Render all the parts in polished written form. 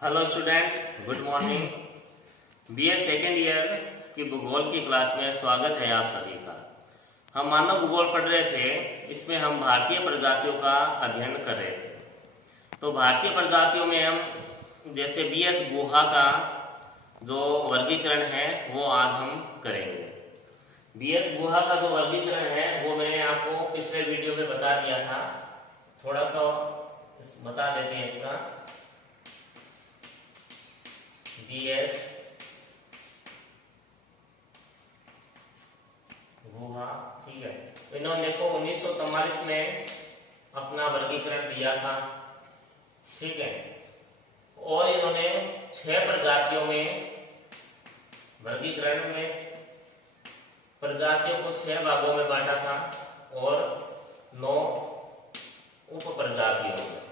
Hello students, good morning. BA second year की भूगोल की क्लास में स्वागत है आप सभी का। हम मानव भूगोल पढ़ रहे थे, इसमें हम भारतीय प्रजातियों का अध्ययन कर रहे थे। तो भारतीय प्रजातियों में हम जैसे बीएस गुहा का जो वर्गीकरण है वो आज हम करेंगे। बीएस गुहा का जो वर्गीकरण है वो मैंने आपको पिछले वीडियो में बता दिया था, थोड़ा सा बता देते हैं इसका। बीएस गुहा, ठीक है। इन्होंने देखो 1944 में अपना वर्गीकरण दिया था, ठीक है। और इन्होंने 6 प्रजातियों में वर्गीकरण में प्रजातियों को 6 भागों में बांटा था और 9 उप प्रजातियों में।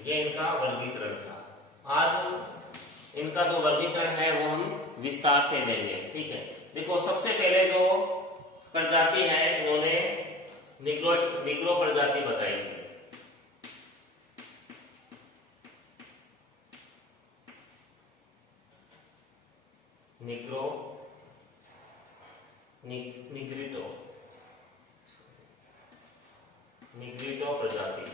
ये इनका वर्गीकरण था। आज इनका जो वर्गीकरण है वो हम विस्तार से देंगे, ठीक है। देखो, सबसे पहले जो प्रजाति है इन्होंने निग्रो प्रजाति बताई थी। निग्रिटो प्रजाति।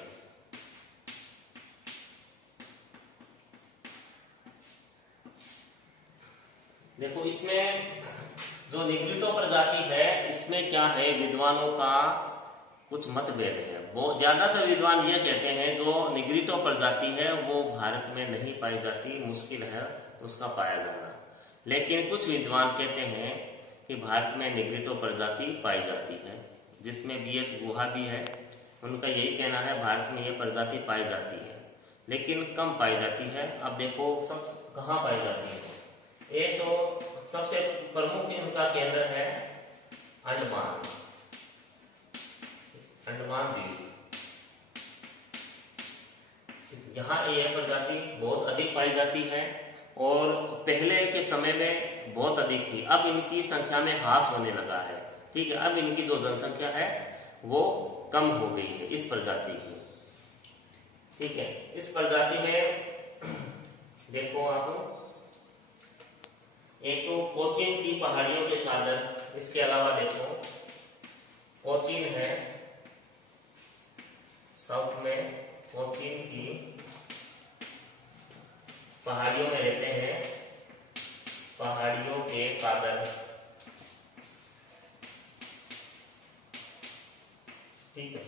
देखो, इसमें जो निग्रिटो प्रजाति है इसमें क्या है, विद्वानों का कुछ मतभेद है। वो ज्यादातर विद्वान ये कहते हैं जो निग्रिटो प्रजाति है वो भारत में नहीं पाई जाती, मुश्किल है उसका पाया जाना। लेकिन कुछ विद्वान कहते हैं कि भारत में निग्रिटो प्रजाति पाई जाती है, जिसमें बीएस गुहा भी है। उनका यही कहना है भारत में ये प्रजाति पाई जाती है, लेकिन कम पाई जाती है। अब देखो सब कहाँ पाई जाती है। एक तो सबसे प्रमुख इनका केंद्र है अंडमान द्वीप। यहाँ यह प्रजाति बहुत अधिक पाई जाती है और पहले के समय में बहुत अधिक थी। अब इनकी संख्या में ह्रास होने लगा है, ठीक है। अब इनकी जो जनसंख्या है वो कम हो गई है इस प्रजाति की, ठीक है। इस प्रजाति में देखो आप, एक तो कोचीन की पहाड़ियों के कादर, इसके अलावा देखो कोचीन है साउथ में, कोचीन की पहाड़ियों में रहते हैं पहाड़ियों के कादर, ठीक है।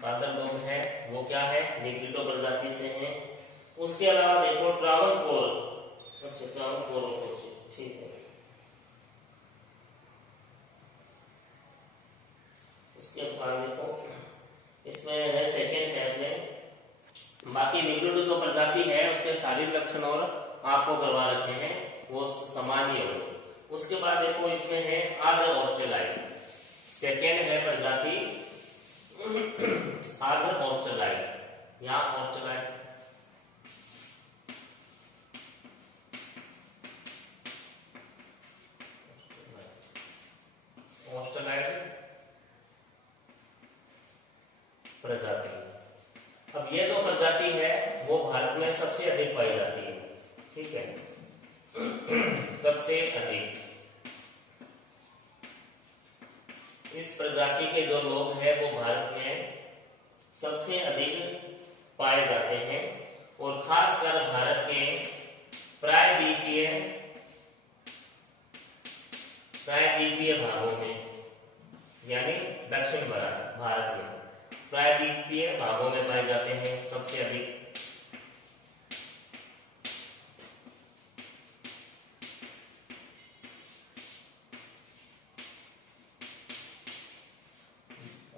कादर लोग हैं वो क्या है, निग्रिटो प्रजाति से हैं। उसके अलावा देखो ट्रावनकोर, अच्छा ट्रावनकोर, ठीक है। उसके बाद देखो इसमें है सेकेंड है अपने। बाकी निग्रिटो जो प्रजाति है उसके शारीरिक लक्षण और आपको करवा रखे हैं वो सामान्य हो। उसके बाद देखो इसमें है आर्द्र ऑस्ट्रेलाइड, सेकेंड है प्रजाति आर्द्र ऑस्ट्रेलाइड। यहाँ ऑस्ट्रेलाइड प्रजाति। अब ये जो प्रजाति है वो भारत में सबसे अधिक पाई जाती है, ठीक है। सबसे अधिक इस प्रजाति के जो लोग हैं वो भारत में सबसे अधिक पाए जाते हैं और खासकर भारत के प्रायद्वीपीय भागों में, यानी दक्षिण भारत में प्रायद्वीपीय भागों में पाए जाते हैं सबसे अधिक।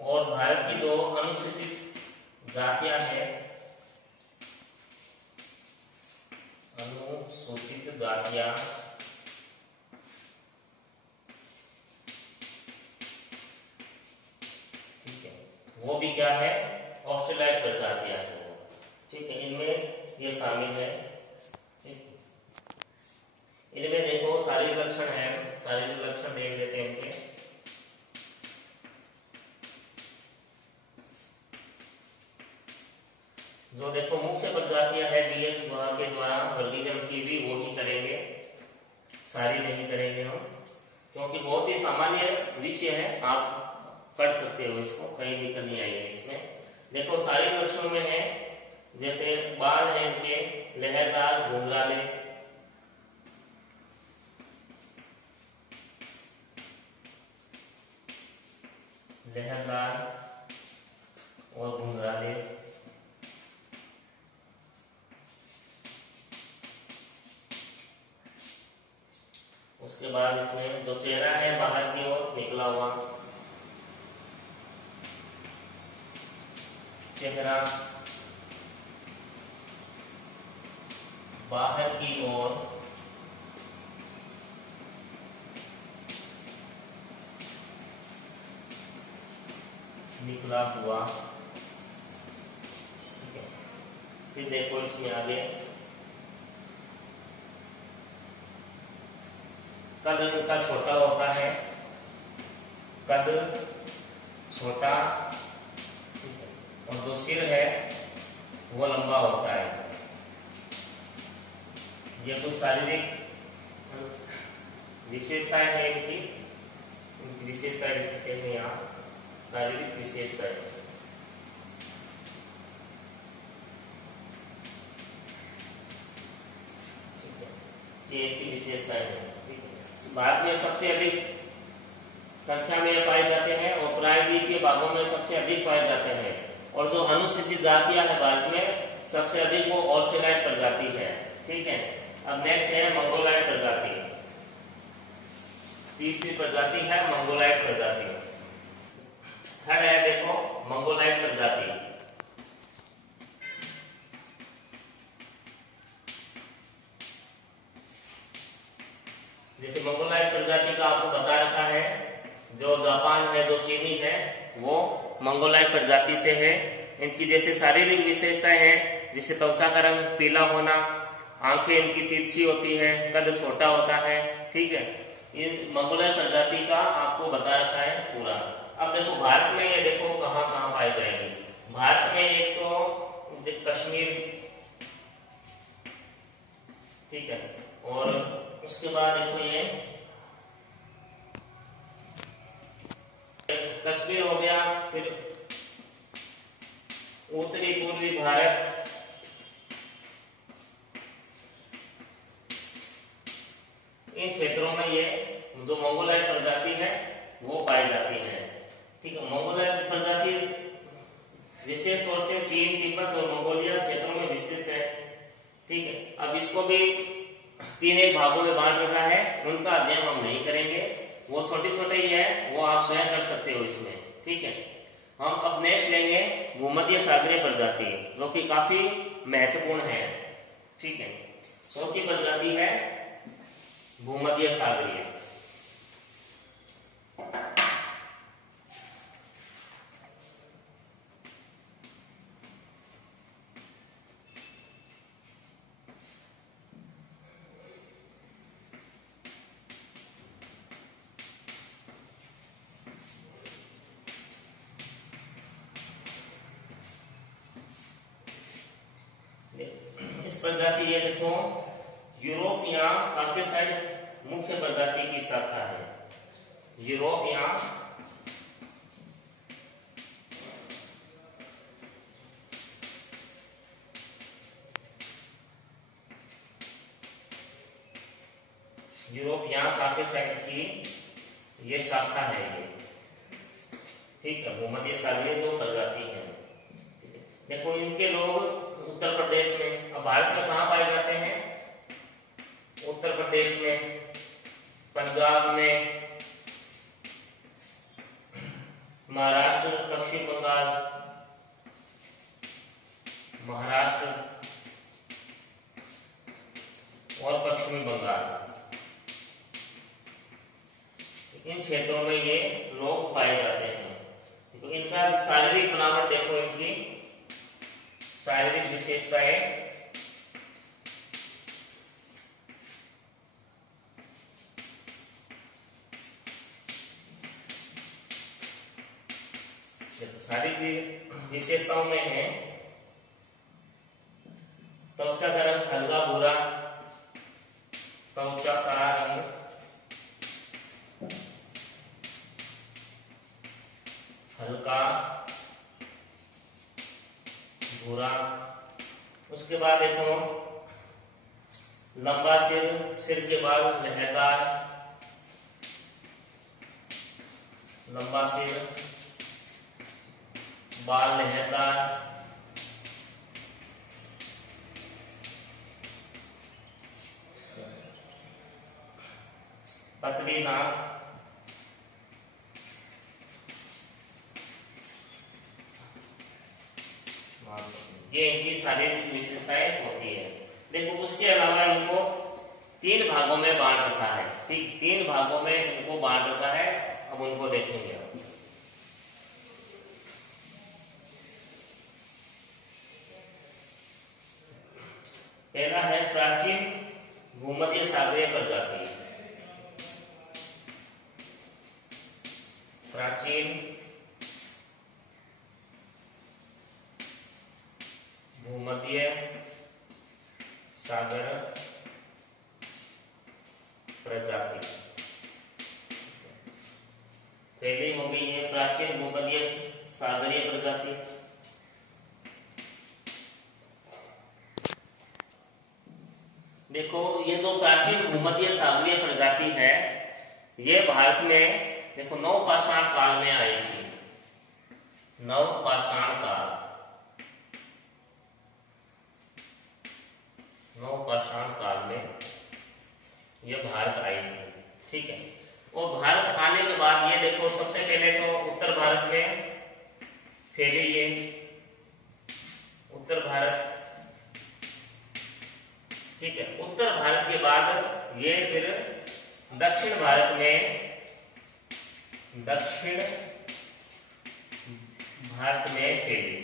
और भारत की जो अनुसूचित जातियां हैं, अनुसूचित जातियां वो भी क्या है, ऑस्ट्रेलाइड प्रजातियां हैं, ठीक है। इनमें ये शामिल है, ठीक। इनमें देखो शारीरिक लक्षण है, शारीरिक लक्षण देख लेते हैं इनके। जो देखो मुख्य प्रजातियां है बीएस के द्वारा वर्गीकरण की भी वो ही करेंगे, सारी नहीं करेंगे हम, क्योंकि बहुत ही सामान्य विषय है, आप पढ़ सकते हो इसको, कहीं दिक्कत नहीं आएगी इसमें। देखो सारे लक्षणों में है, जैसे बाल है इनके लहरदार घुंघराले, लहरदार और घुंघराले। उसके बाद इसमें जो चेहरा है बाहर की ओर निकला हुआ, चेहरा बाहर की ओर निकला हुआ, ठीक है। फिर देखो इसमें आगे कद इनका छोटा होता है, कद छोटा, और जो सिर है वो लंबा होता है। ये कुछ शारीरिक विशेषताएं हैं इनकी, विशेषताएं लिखते हैं यहाँ, शारीरिक विशेषताएं। ये इनकी विशेषताएं हैं। भारत में सबसे अधिक संख्या में पाए जाते हैं और प्रायद्वीपीय भागों में सबसे अधिक पाए जाते हैं, और जो अनुसूचित जातियां है भारत में सबसे अधिक वो ऑस्ट्रेलाइड प्रजाति है, ठीक है। अब नेक्स्ट है मंगोलाइड प्रजाति, तीसरी प्रजाति है मंगोलाइड प्रजाति। थर्ड है देखो मंगोलाइड प्रजाति, जैसे मंगोलाइड प्रजाति का आपको बता रखा है, जो जापान है, जो चीनी है, वो मंगोलाइड प्रजाति से है। इनकी जैसे शारीरिक विशेषताएं हैं, जैसे त्वचा का रंग पीला होना, आंखें इनकी तिरछी होती है, कद छोटा होता है, ठीक है। इन मंगोलाइड प्रजाति का आपको बता रखा है पूरा। अब देखो भारत में ये देखो कहाँ कहाँ पाई जाएगी। भारत में एक तो कश्मीर, ठीक है, और उसके बाद देखो ये कश्मीर हो गया, फिर उत्तरी पूर्वी भारत, इन क्षेत्रों में ये जो मंगोलाइड प्रजाति है वो पाई जाती है, ठीक है। मंगोलाइड प्रजाति विशेष तौर से चीन, तिब्बत और मंगोलिया क्षेत्रों में विस्तृत है, ठीक है। अब इसको भी 3 भागों में बांट रखा है, उनका अध्ययन हम नहीं करेंगे, वो छोटे छोटे ही है, वो आप स्वयं कर सकते हो इसमें, ठीक है। हम अब नेक्स्ट लेंगे भूमध्य सागरीय प्रजाति, जो कि काफी महत्वपूर्ण है, ठीक है। चौथी प्रजाति है भूमध्य सागरीय। इस प्रजाति ये देखो यूरोप या काकेसाइड मुख्य प्रजाति की शाखा है, यूरोप या काकेसाइड की ये शाखा है ये, ठीक है, भूमध्य सागरीय जो प्रजाति है। देखो इनके लोग उत्तर प्रदेश में, अब भारत में कहाँ पाए जाते हैं? उत्तर प्रदेश में, पंजाब में, महाराष्ट्र, पश्चिम बंगाल, महाराष्ट्र और पश्चिमी बंगाल, इन क्षेत्रों में ये लोग पाए जाते हैं। तो इनका शारीरिक बनावट देखो, इनकी शारीरिक विशेषताएं, शारीरिक विशेषताओं में है त्वचा का रंग हल्का भूरा, त्वचा का रंग हल्का भूरा। उसके बाद देखो लंबा सिर, सिर के बाल लहरदार, लंबा सिर, बाल लहरदार। पतली नाक, ये इनकी शारीरिक विशेषताएं होती है। देखो उसके अलावा इनको 3 भागों में बांट रखा है, ठीक 3 भागों में इनको बांट रखा है। अब उनको देखेंगे। पहला है प्राचीन भूमध्य सागरीय प्रजाति, प्राचीन भूमध्य सागर प्रजाति। पहली हो गई है प्राचीन भूमध्य सागरीय प्रजाति। देखो ये जो प्राचीन भूमध्य सागरीय प्रजाति है, ये भारत में देखो नवपाषाण काल में आई थी, नवपाषाण काल, नवपाषाण काल में यह भारत आई थी, ठीक है। और भारत आने के बाद ये देखो सबसे पहले तो उत्तर भारत में फैली, ये उत्तर भारत, ठीक है। उत्तर भारत के बाद ये फिर दक्षिण भारत में, दक्षिण भारत में फैली,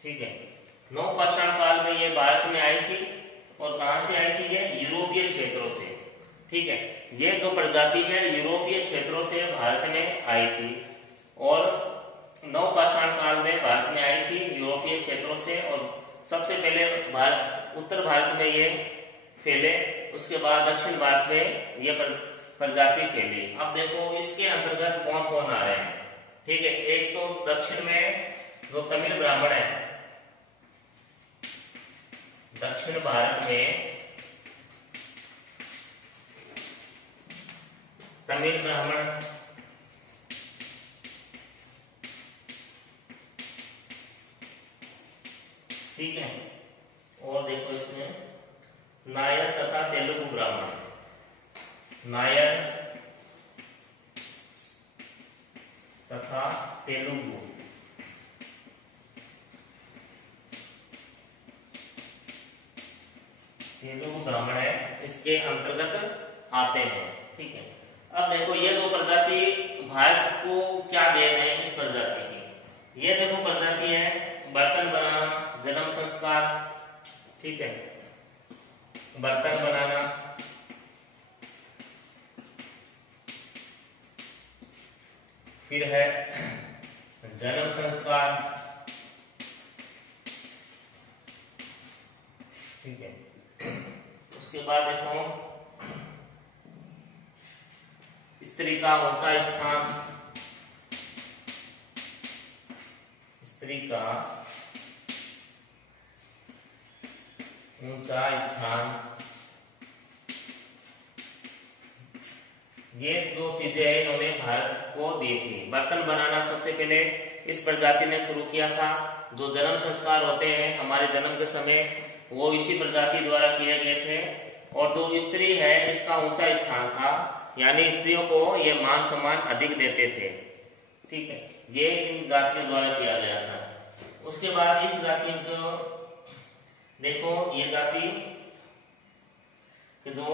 ठीक है। नवपाषाण काल में ये भारत में आई थी। और कहां से आई थी? ये यूरोपीय क्षेत्रों से, ठीक है। ये जो प्रजाति है यूरोपीय क्षेत्रों से भारत में आई थी। और नवपाषाण काल में भारत में आई थी यूरोपीय क्षेत्रों से। और सबसे पहले भारत, उत्तर भारत में ये फैले, उसके बाद दक्षिण भारत में ये प्रजाति फैली। अब देखो इसके अंतर्गत कौन कौन आ रहे हैं, ठीक है। एक तो दक्षिण में जो तमिल ब्राह्मण है, दक्षिण भारत में तमिल ब्राह्मण, ठीक है। और देखो इसमें नायर तथा तेलुगु ब्राह्मण, नायर तथा तेलुगु, तेलुगु ब्राह्मण है, इसके अंतर्गत आते हैं, ठीक है। अब देखो ये दो प्रजाति भारत को क्या देन है इस प्रजाति की। ये देखो प्रजाति है बर्तन बनाना, जन्म संस्कार, ठीक है, बर्तन बनाना, फिर है जन्म संस्कार, ठीक है। उसके बाद देखो स्त्री का ऊंचा स्थान, स्त्री का ऊंचा स्थान, ये दो चीजें इन्होंने भारत को दी थी। बर्तन बनाना सबसे पहले इस प्रजाति ने शुरू किया था। जो जन्म संस्कार होते हैं हमारे जन्म के समय, वो इसी प्रजाति द्वारा किए गए थे। और जो स्त्री है इसका ऊंचा स्थान था, यानी स्त्रियों को ये मान सम्मान अधिक देते थे, ठीक है। ये इन जातियों द्वारा किया गया था। उसके बाद इस जाति को देखो, ये जाति जो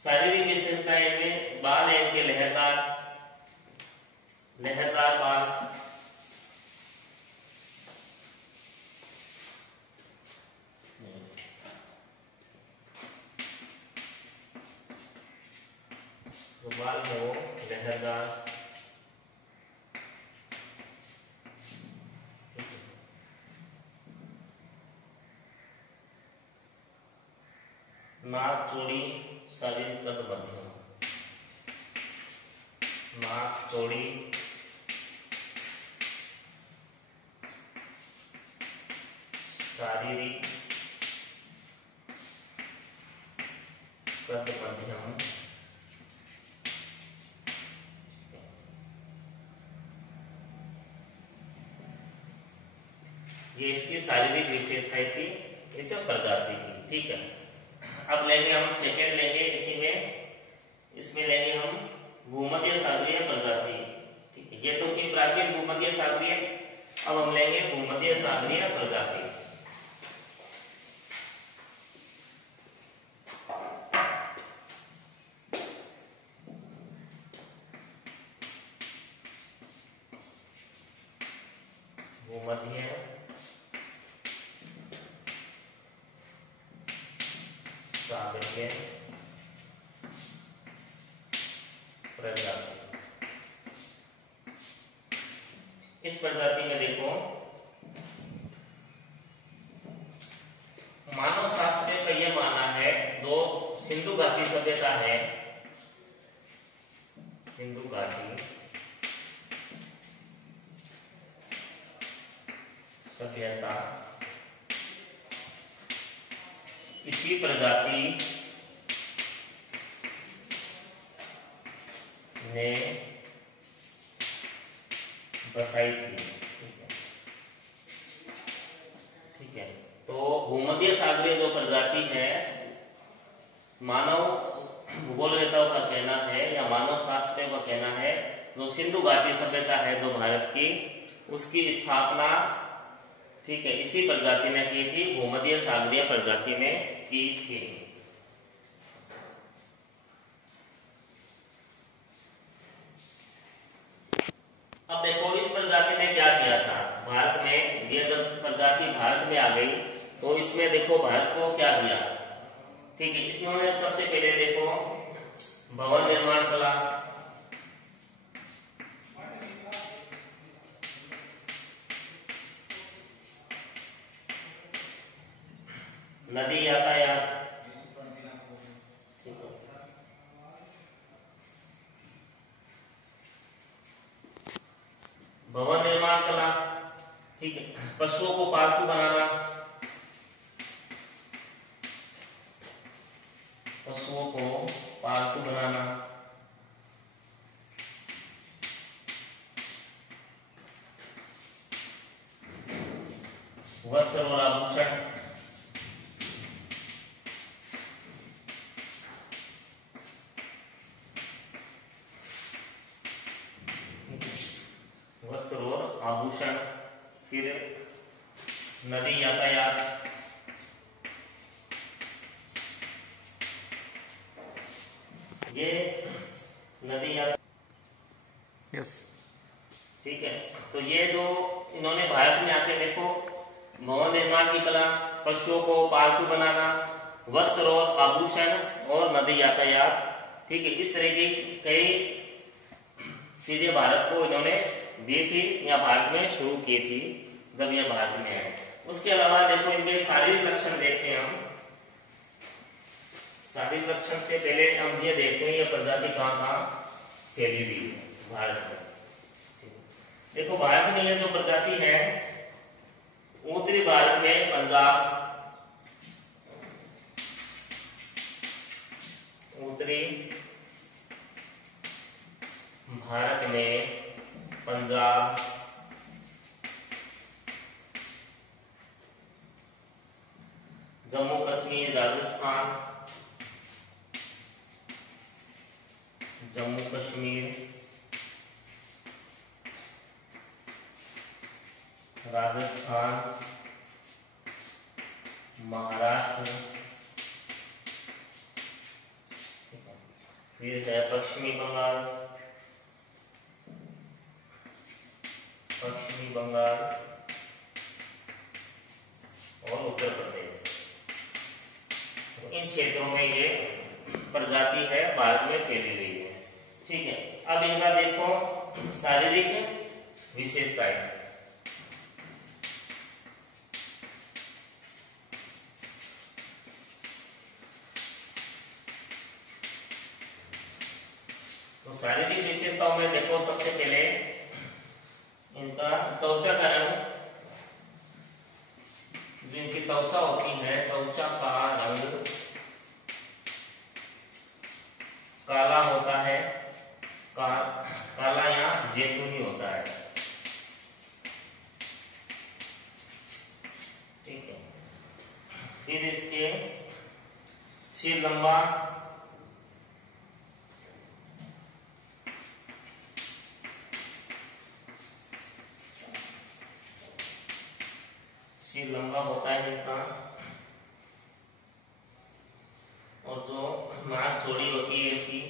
शारीरिक विशेषताएं में बाल है इनके लहरदार, लहरदार बाल, जो बाल है वो लहरदार, नाक चौड़ी, शारीरिक कद मध्यम। नाक चौड़ी, शारीरिक कद मध्यम। ये इसकी शारीरिक विशेषताएं थी, इसे प्रजाति की। ठीक है, अब लेंगे हम सेकेंड लेंगे इसी में, इसमें लेंगे हम भूमध्य सागरीय प्रजाति। ठीक है, ये तो थी प्राचीन भूमध्य सागरीय, अब हम लेंगे भूमध्य सागरीय प्रजाति। भूमध्य सागरीय प्रजाति। इस प्रजाति में देखो, मानव शास्त्र का यह मानना है, जो सिंधु घाटी सभ्यता है, सिंधु घाटी सभ्यता, इसी प्रजाति ने बसाई थी। ठीक है, तो भूमध्य सागरीय जो प्रजाति है, मानव भूगोलवेताओं का कहना है या मानव शास्त्रियों का कहना है, जो सिंधु घाटी सभ्यता है जो भारत की, उसकी स्थापना, ठीक है, इसी प्रजाति ने की थी, भूमध्य सागरीय प्रजाति ने की थी। अब देखो इस प्रजाति ने क्या किया था भारत में। ये जब प्रजाति भारत में आ गई तो इसमें देखो भारत को क्या दिया। ठीक है, इसमें सबसे पहले देखो भवन निर्माण कला, नदी यातायात, भवन निर्माण कला, ठीक है, पशुओं को पालतू बनाना, पशुओं को पालतू बनाना, वस्त्र और आभूषण, वस्त्र और आभूषण, फिर नदी यातायात, ये नदी यातायात। यस, ठीक है, तो ये जो इन्होंने भारत में आके देखो भवन निर्माण की कला, पशुओं को पालतू बनाना, वस्त्र और आभूषण और नदी यातायात, ठीक है, इस तरह की कई चीजें भारत को इन्होंने दी थी या भारत में शुरू की थी जब ये भारत में आए। उसके अलावा देखो इनके शारीरिक लक्षण देखते हैं हम। शारीरिक लक्षण से पहले हम ये देखते हैं ये प्रजाति कहाँ कहाँ फैली हुई है भारत में। देखो भारत में ये जो प्रजाति है उत्तरी भारत में पंजाब, उत्तरी भारत में पंजाब, जम्मू कश्मीर, राजस्थान, जम्मू कश्मीर, राजस्थान, महाराष्ट्र, फिर है पश्चिमी बंगाल, पश्चिमी बंगाल और उत्तर प्रदेश। इन क्षेत्रों में ये प्रजाति है भारत में फैली हुई है। ठीक है, अब इनका देखो शारीरिक विशेषताएं। विशेषताओं में देखो, सबसे पहले इनका त्वचा का रंग, जो इनकी त्वचा होती है, त्वचा का रंग काला होता है, काला या जैतूनी होता है। ठीक है। फिर इसके सिर लंबा, सिर लंबा होता है इनका, और जो नाक चौड़ी होती है इनकी,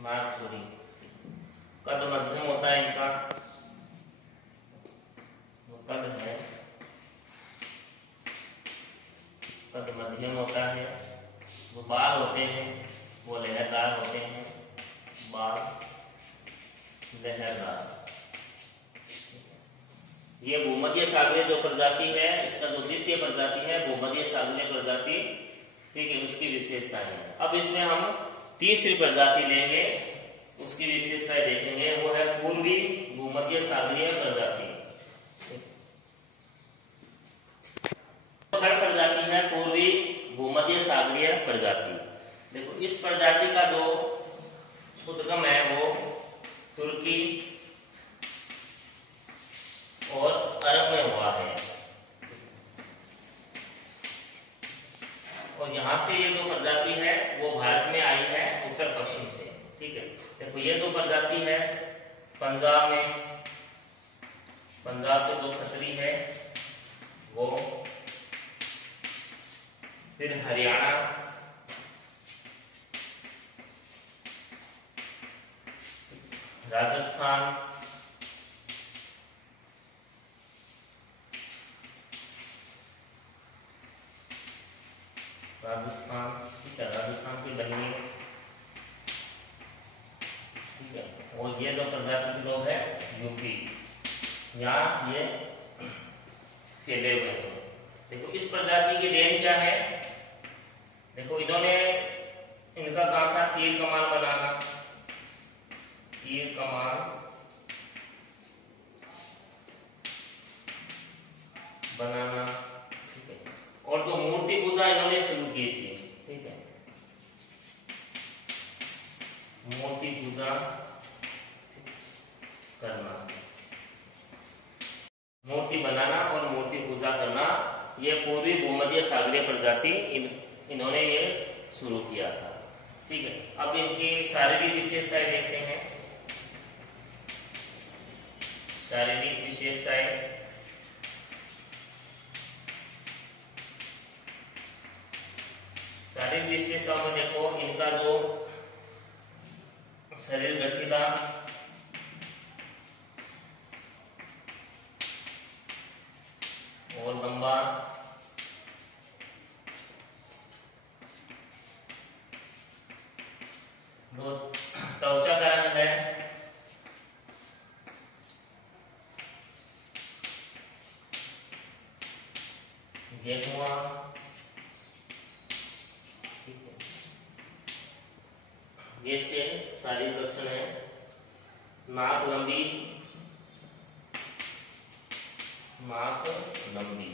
नाक चौड़ी। कद मध्यम होता है इनका, कद है कद मध्यम होता है। जो बाल होते हैं वो लहरदार होते हैं, बाल लहरदार। ये भूमध्य सागरीय जो प्रजाति है, इसका जो द्वितीय प्रजाति है भूमध्य सागरीय प्रजाति, ठीक है, उसकी विशेषताएं है। अब इसमें हम तीसरी प्रजाति लेंगे, उसकी विशेषताएं देखेंगे, वो है पूर्वी भूमध्य सागरीय प्रजाति। थर्ड प्रजाति है पूर्वी भूमध्य सागरीय प्रजाति। देखो, इस प्रजाति का जो उद्गम है वो तुर्की और अरब में हुआ है, और यहां से ये जो प्रजाति है वो भारत में आई है उत्तर पश्चिम से। ठीक है। देखो, ये जो प्रजाति है पंजाब में, पंजाब के जो खतरी है वो, फिर हरियाणा, राजस्थान, ठीक है, राजस्थान की बनी, ठीक है। और ये जो प्रजाति के लोग हैं यूपी, यहाँ ये फैले हुए हैं। देखो, इस प्रजाति की रेंज क्या है, देखो इन्होंने, इनका काम था तीर कमान बनाना, तीर कमान बनाना, ठीक है। और जो मूर्ति पूजा इन्होंने शुरू की थी, ठीक है, मूर्ति पूजा करना, मूर्ति बनाना और मूर्ति पूजा करना, ये पूर्वी भूमध्य सागरीय प्रजाति इन्होंने ये शुरू किया था। ठीक है। अब इनकी शारीरिक विशेषताएं देखते हैं। शारीरिक विशेषताएं, शारीरिक विशेषताओं में देखो, इनका जो शरीर गठीला, और लंबा, जो त्वचा का रंग है गेहुआ, ये इसके शारीरिक लक्षण है। नाक लंबी, नाक लंबी,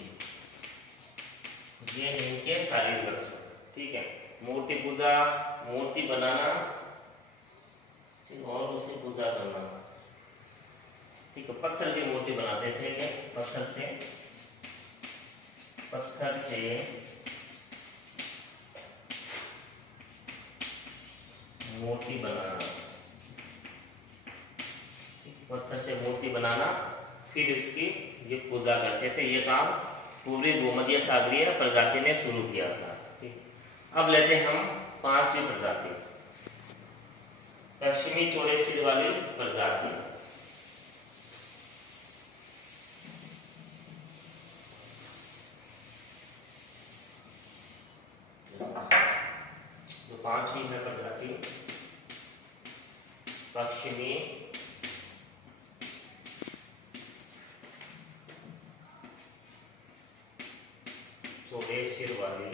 ये इनके शारीरिक लक्षण। ठीक है। मूर्ति पूजा, मूर्ति बनाना, और उसकी पूजा करना। ठीक है। पत्थर की मूर्ति बनाते थे, ये पत्थर से मूर्ति बनाना, पत्थर से मूर्ति बनाना, फिर इसकी ये पूजा करते थे। ये काम पूर्वी भूमध्य सागरीय प्रजाति ने शुरू किया था। ठीक। अब लेते हैं हम पांचवी प्रजाति, पश्चिमी चौड़े सिर वाली प्रजाति। जो पांचवी है प्रजाति, पश्चिमी चौड़े सिर वाली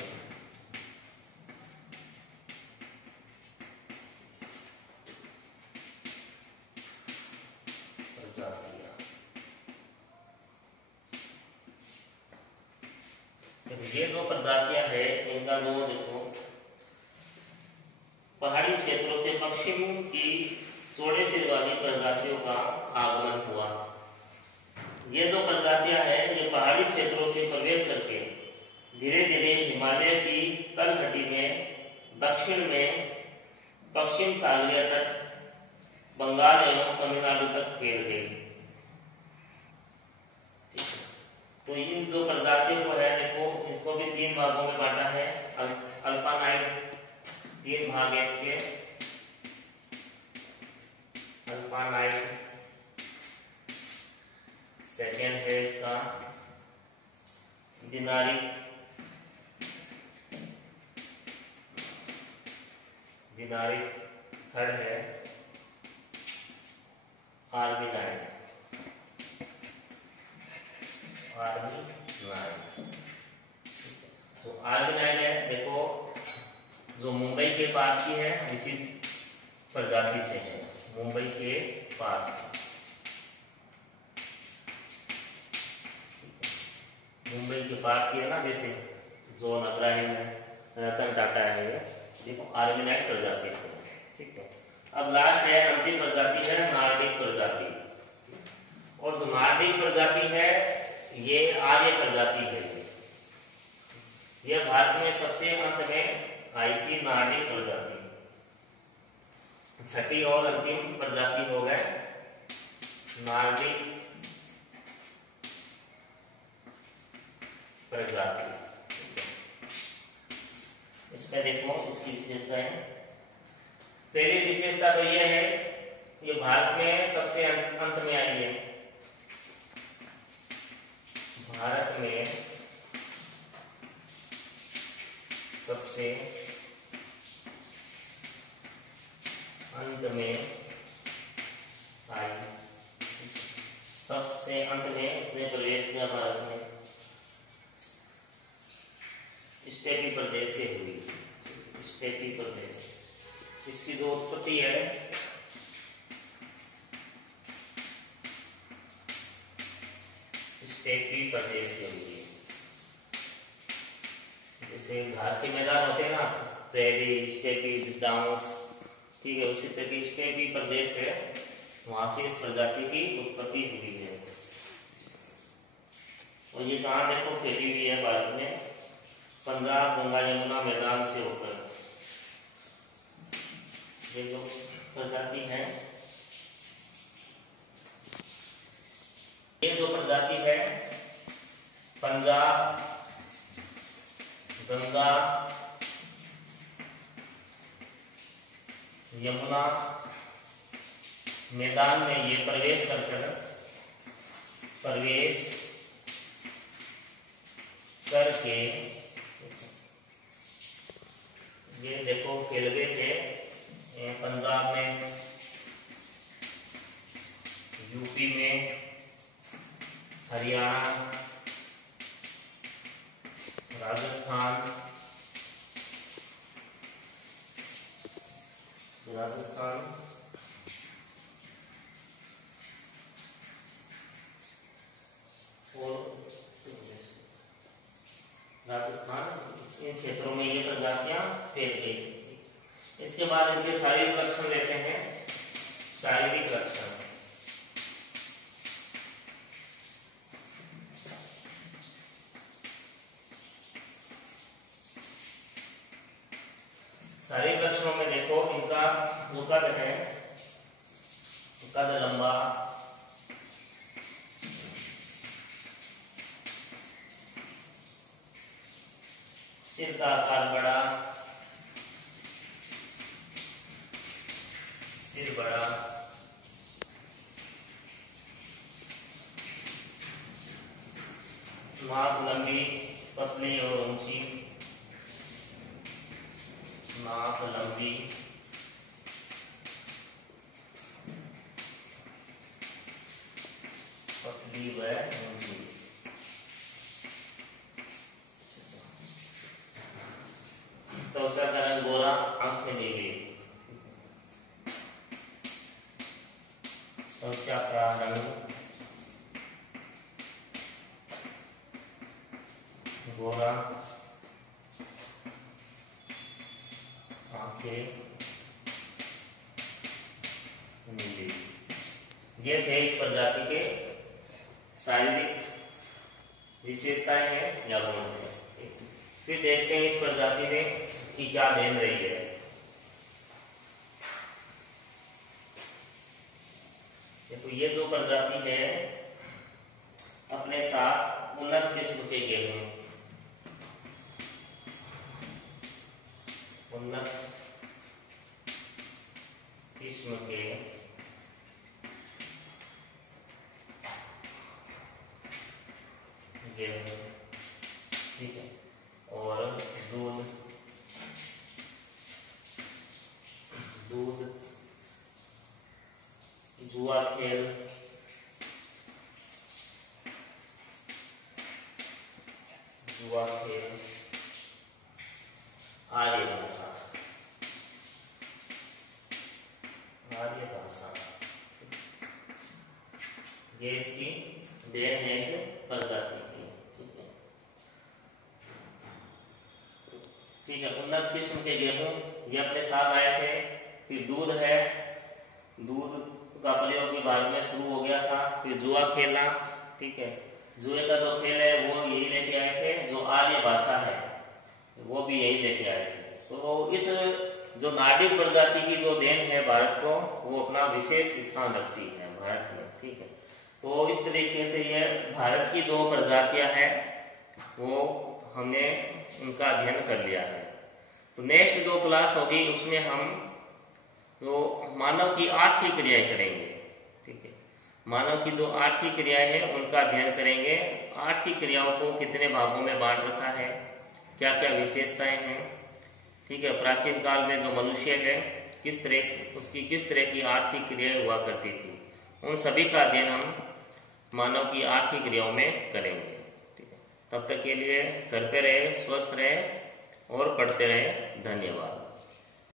ये दो प्रजातियां है, इनका दो देखो पहाड़ी क्षेत्रों से पश्चिम की चौड़े सिर वाली प्रजातियों का आगमन हुआ। ये दो प्रजातियां हैं ये पहाड़ी क्षेत्रों से प्रवेश करके धीरे धीरे हिमालय की तलहटी में दक्षिण में पश्चिम सागरीय तट बंगाल एवं तमिलनाडु तक फैल गई। तो इन दो प्रजातियों को है देखो, इसको भी तीन भागों में बांटा है। अल्पानाइट तीन भाग है इसके, अल्पानाइट, सेकेंड है इसका दिनारिक, थर्ड है आर्मिनाइट। तो आर्मिनाइट है देखो, जो मुंबई के पास ही है, इसी प्रजाति से है, मुंबई के पास। मुंबई के पास ही है ना, जैसे जो अग्रणी में रतन टाटा है, ये देखो आर्मिनाइट प्रजाति से, ठीक है। अब लास्ट है अंतिम प्रजाति है नार्डिक प्रजाति, और जो नार्डिक प्रजाति है ये आर्य प्रजाति है। यह भारत में सबसे अंत में आई थी नार्डिक प्रजाति। छठी और अंतिम प्रजाति हो गए नार्डिक प्रजाति। इसमें देखो इसकी विशेषताएं, पहली विशेषता तो यह है ये भारत में सबसे अंत में आई है। भारत में सबसे अंत में आई, सबसे अंत में इसने प्रवेश किया भारत में, स्टेपी प्रदेश से हुई, स्टेपी प्रदेश। इसकी जो उत्पत्ति है स्टेपी प्रदेश से हुई। जैसे घास के मैदान होते हैं ना, प्रेरी, स्टेपी, डाउन्स, ठीक है, उसी तरह की स्टेपी प्रदेश है, वहां से इस प्रजाति की उत्पत्ति हुई है। और ये कहाँ देखो फैली हुई है भारत में, पंजाब गंगा यमुना मैदान से होकर। ये जो प्रजाति है, ये जो प्रजाति है पंजाब गंगा यमुना मैदान में ये प्रवेश करके ये देखो फैल गए थे पंजाब में, यूपी में, हरियाणा, राजस्थान इन क्षेत्रों में ये प्रजातियां फैल गई थी। इसके बाद इनके शारीरिक लक्षण लेते हैं। शारीरिक लक्षण, शारीरिक लक्षणों में देखो इनका जो कद है, कद लंबा, सिर का आकार बड़ा, सिर बड़ा, नाक लंबी, पतली और ऊंची, नाक लंबी, पतली व ऊंची। त्वचा का रंग गोरा, आंखें नीली। त्वचा का रंग गोरा, के मिली। ये थे इस प्रजाति के शारीरिक विशेषताएं हैं या गुण हैं। फिर देखते हैं इस प्रजाति में कि क्या देन रही है। देखो ये जो प्रजाति है अपने साथ उन्नत किस्म के गेहूं, उन्नत किस्म के गेहूं, ठीक है, और दूध जुआ खेल, आर्य भाषा, ये इसकी देन है इस प्रजाति की। ठीक है, उन्नत किस्म के गेहूं ये अपने साथ आए थे। फिर दूध है, दूध का प्रयोग भी भारत में शुरू हो गया था। फिर जुआ खेलना, ठीक है, जुए का जो खेल है वो यही लेके आए थे। जो आर्य भाषा है वो भी यही लेके आए थे। तो इस जो नाडिक प्रजाति की जो देन है भारत को, वो अपना विशेष स्थान रखती है भारत में। ठीक है, तो इस तरीके से ये भारत की जो प्रजातियां हैं वो हमने उनका अध्ययन कर लिया है। तो नेक्स्ट जो क्लास होगी उसमें हम तो मानव की 8 ही क्रियाएं करेंगे। ठीक है, मानव की जो 8 ही क्रियाएं हैं उनका अध्ययन करेंगे। 8 ही क्रियाओं को कितने भागों में बांट रखा है, क्या क्या विशेषताएं हैं। ठीक है, प्राचीन काल में जो मनुष्य है किस तरह की 8 ही क्रियाएं हुआ करती थी, उन सभी का अध्ययन हम मानव की 8 ही क्रियाओं में करेंगे। ठीक है, तब तक के लिए घर पे रहे, स्वस्थ रहे और पढ़ते रहे। धन्यवाद।